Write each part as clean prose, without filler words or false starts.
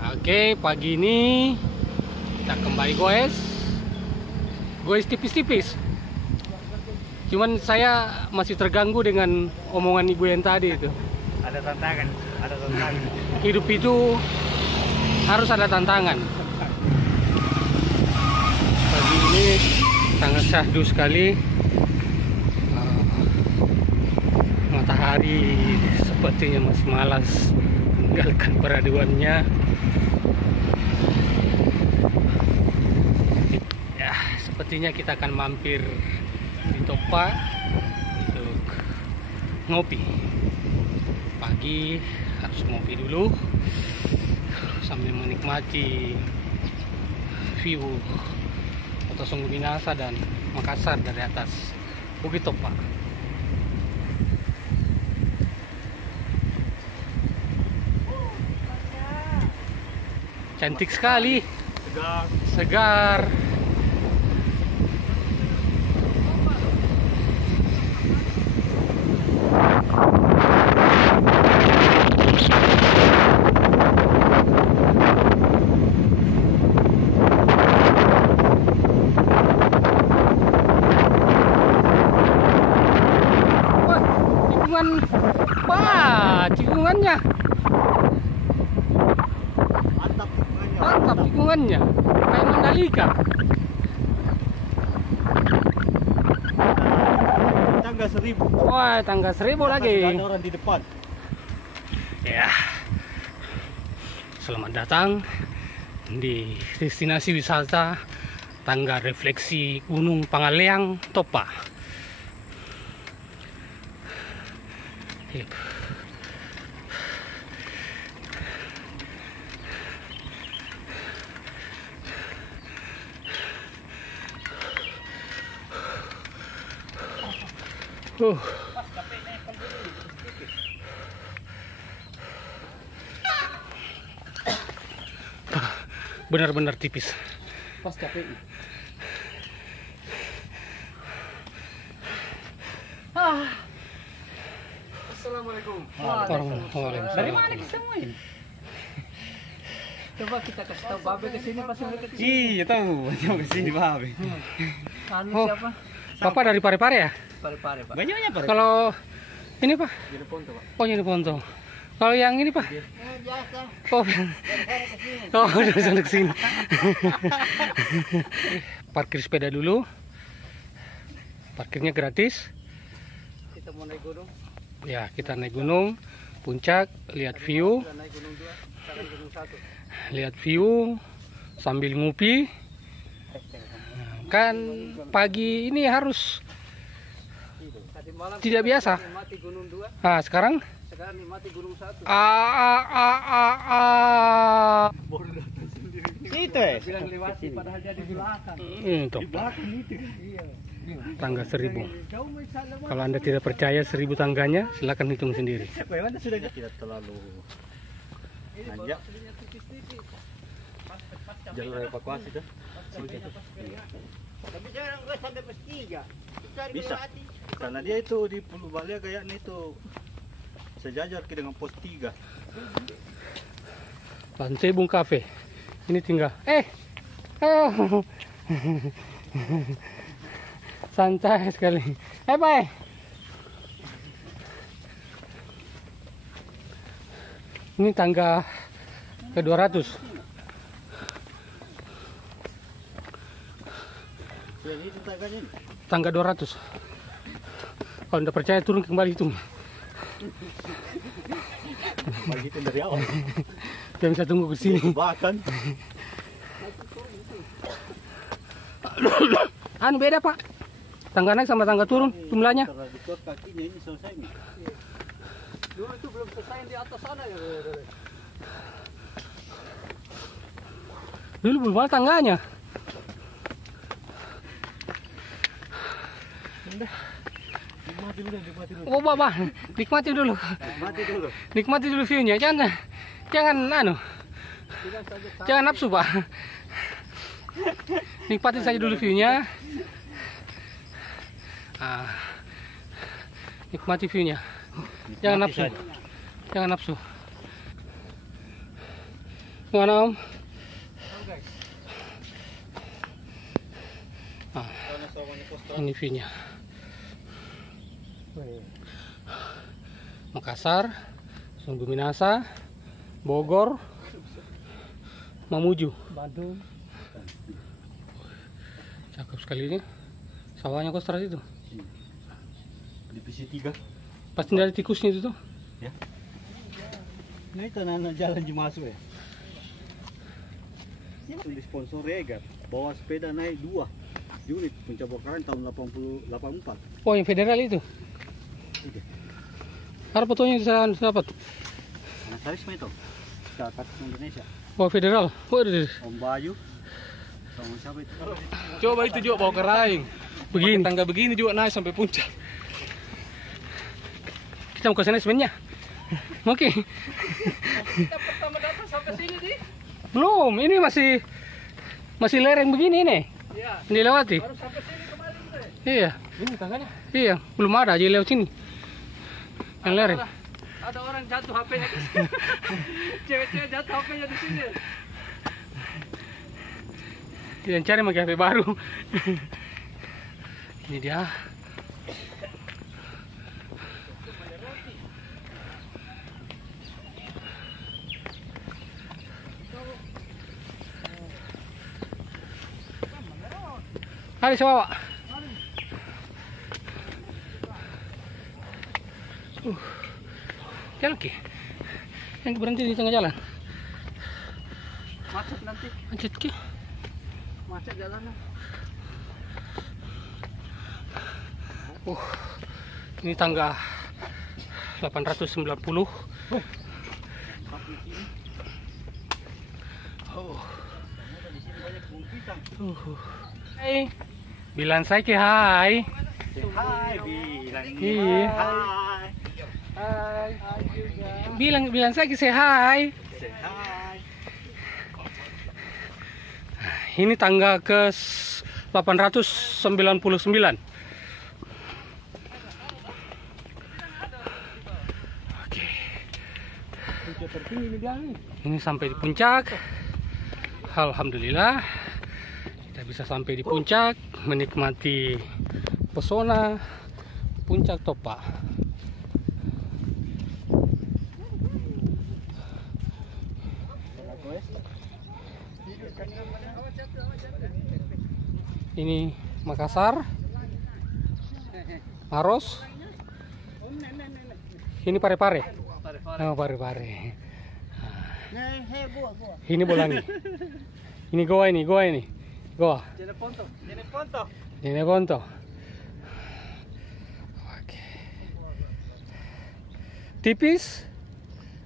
Oke, pagi ini kita kembali goes tipis-tipis. Cuman saya masih terganggu dengan omongan ibu yang tadi itu. Ada tantangan. Hidup itu harus ada tantangan. Pagi ini sangat syahdu sekali. Matahari sepertinya masih malas meninggalkan peraduannya. Ya, sepertinya kita akan mampir di Topa untuk ngopi. Pagi harus ngopi dulu sambil menikmati view Kota Sungguh Minasa dan Makassar dari atas Bukit Topa. Cantik sekali, segar. Wah, tikungan, tikungannya. Mantap tikungannya, kayak Mandalika. Tangga 1000. Wah, tangga 1000 lagi. Ada orang di depan. Ya, selamat datang di destinasi wisata Tangga Refleksi Gunung Pangaleang Topa. Benar-benar tipis. Pas KPI. Assalamualaikum. Waalaikumsalam. Dari mana kita main? Coba kita kasih tahu Babe ke sini pasti mereka ke sini. Iya tahu, coba ke sini Babe. Siapa? Bapak dari Parepare ya? Pare-pare, Pak. Banyaknya Pak. Kalau ini Pak? Jadi Ponto, Pak. Oh, ini Ponto. Kalau yang ini Pak? Biasa. Oh, dari sana ke sini. Parkir sepeda dulu. Parkirnya gratis. Kita mau naik gunung. Ya, kita naik gunung, puncak, lihat view. Kita naik gunung 2, sekarang gunung 1. Lihat view sambil ngopi. Kan pagi ini harus Tadi malam tidak biasa. nikmati gunung 2, Nah, sekarang nikmati gunung 1. Baru datang sendiri. Situ Bilang lewati padahal dia di belakang. Itu Belakang itu. Iya. tangga 1000. Jauh bisa lewat. Kalau Anda tidak percaya 1000 tangganya, silakan hitung sendiri. Bagaimana sudah tidak terlalu nanjak. Jalur evakuasi tuh. Tapi jangan enggak sampai pas 3. Bisa. Karena dia itu di Pulau Balia kayaknya itu sejajar dengan pos 3. Lantai Bung Cafe. Ini tinggal. Ayo. Santai sekali. Bye. Ini tangga ke 200. Jadi itu tangganya ini. Tangga 200. Kalau Anda percaya turun kembali hitung. Bagi itu dari awal. Dia bisa tunggu ke sini. Bahkan Anu beda Pak. Tangga naik sama tangga turun jumlahnya. karena dikot kakinya ini selesai nih. Dulu itu belum selesai di atas sana ya. Dulu belum ada tangganya. Nikmati dulu. Oh Bapak, nikmati dulu. Nikmati dulu. Nikmati dulu view-nya. Jangan nafsu Pak. Nikmati saja dulu view-nya. Nikmati view-nya. Jangan nafsu. Jangan nafsu. Mana Om? Ah, ini view-nya. Makassar, Sungguh Minasa, Bogor, Mamuju. Bandung. Cakep sekali ini. Sawahnya kostras itu. Divisi 3. Pasti dari tikusnya itu tuh. Ya. Nah itu anak jalan di masuk ya. Di sponsor Regar, bawa sepeda naik 2 unit Puncak Bakaran tahun 84. Oh, yang federal itu. Iya. Ada fotonya saya dapat. Anak Karisma itu. Kakak Indonesia. Oh, federal. Waduh. Om Bayu. Sama siapa itu? Coba itu juga bawa keraing. Begini. Tangga begini juga naik sampai puncak. Kita mau ke sana sebenarnya. Oke. Kita pertama datang sampai sini di. Belum, ini masih lereng begini nih. Iya. Dilewati. Baru sampai sini kemarin deh. Iya. Ini tangganya. Iya, belum ada aja lewat sini. Yang lereng. Ada orang jatuh HP-nya di sini. Cewek-cewek jatuh HP-nya di sini. Yang cari pakai HP baru. Ini dia. Hari Sawawa. Jalan ke? Yang berhenti di tengah jalan. Macet nanti. Macet ke? Macet jalannya. Ini tangga 890. Hai. Bilang saya ke hai. Hai, bilang Iya. hai. Hai. Hai juga. Bilang saya ke say hai. Hai. Ini tangga ke 899. Oke. Puncak tertinggi ini dia nih. Ini sampai di puncak. Alhamdulillah kita bisa sampai di puncak, menikmati pesona Puncak Topa. Ini Makassar, Maros. Ini Parepare. Oh, Parepare. Ini Bolangi. Ini Goa ini. Goa. Jeneponto. Ini Ponto. Oke. Tipis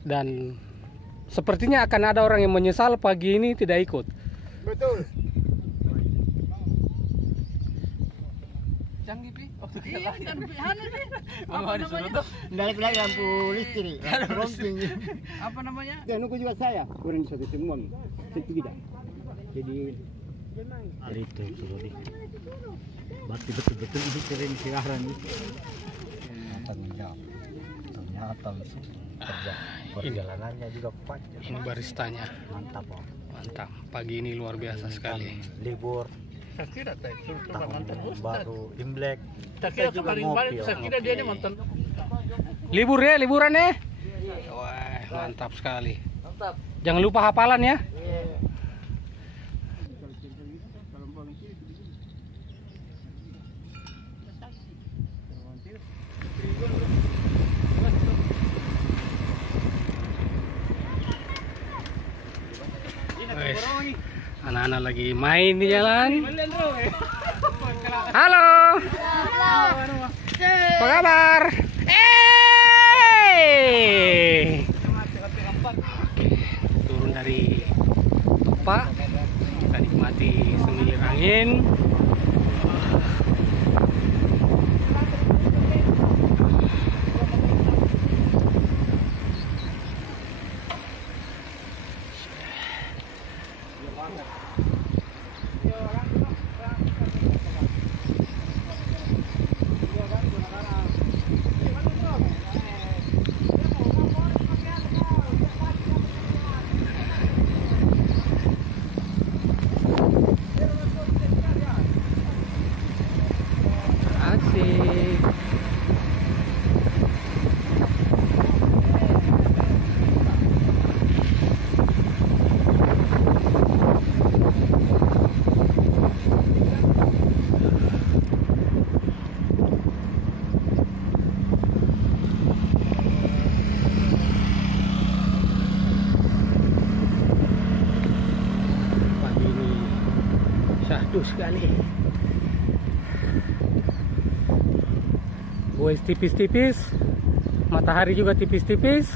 dan sepertinya akan ada orang yang menyesal pagi ini tidak ikut. Betul. Canggih pi. Oh, iya, apa namanya? Balik lagi lampu listrik, lampu romping. Apa namanya? Dan nunggu juga saya, kurang satu semua, setidak. Jadi, Itu di. Berarti betul-betul ini keren siaran ini. Tanggung jawab. Ternyata kerja perjalanannya juga panjang. Ini baristanya. Mantap, Om. Mantap. Pagi ini luar biasa sekali. Libur Saya kira tahun baru Imlek. Saya kira tuh paling balik, saya kira dia ini mantan. Libur ya, liburan ya. Wah, mantap sekali. Mantap. Jangan lupa hafalan ya. Wes, anak-anak lagi main di jalan. Halo. Apa kabar? Turun dari Topa, kita nikmati semilir angin. Merdu sekali. Buih tipis-tipis, matahari juga tipis-tipis.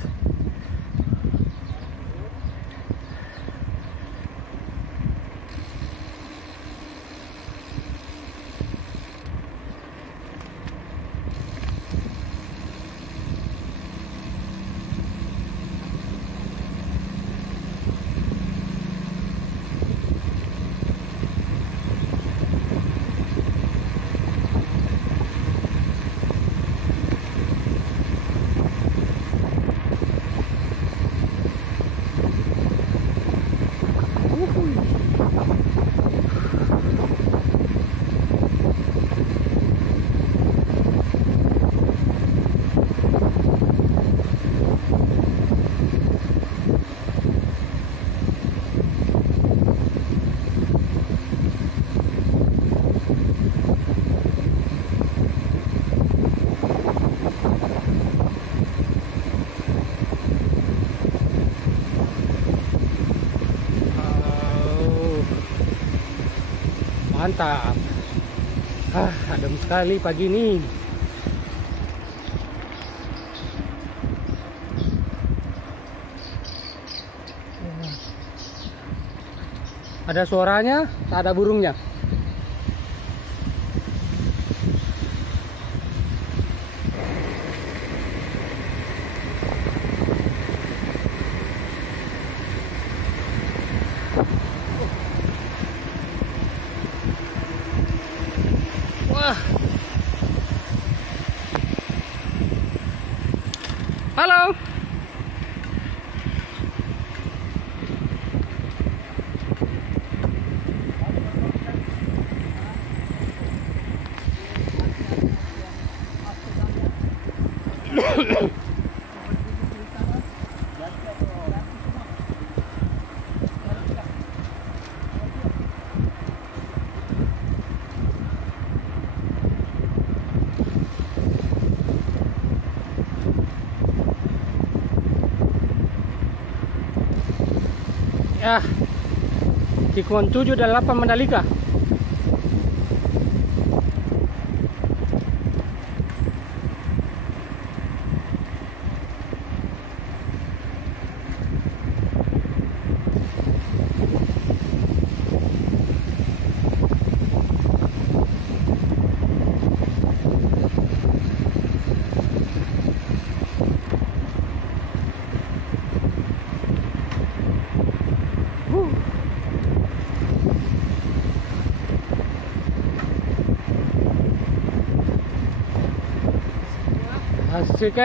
Mantap. Adem sekali pagi ini. Ada suaranya, tak ada burungnya. Wah. Halo. Ya, tikungan 7 dan 8 Mandalika. Asik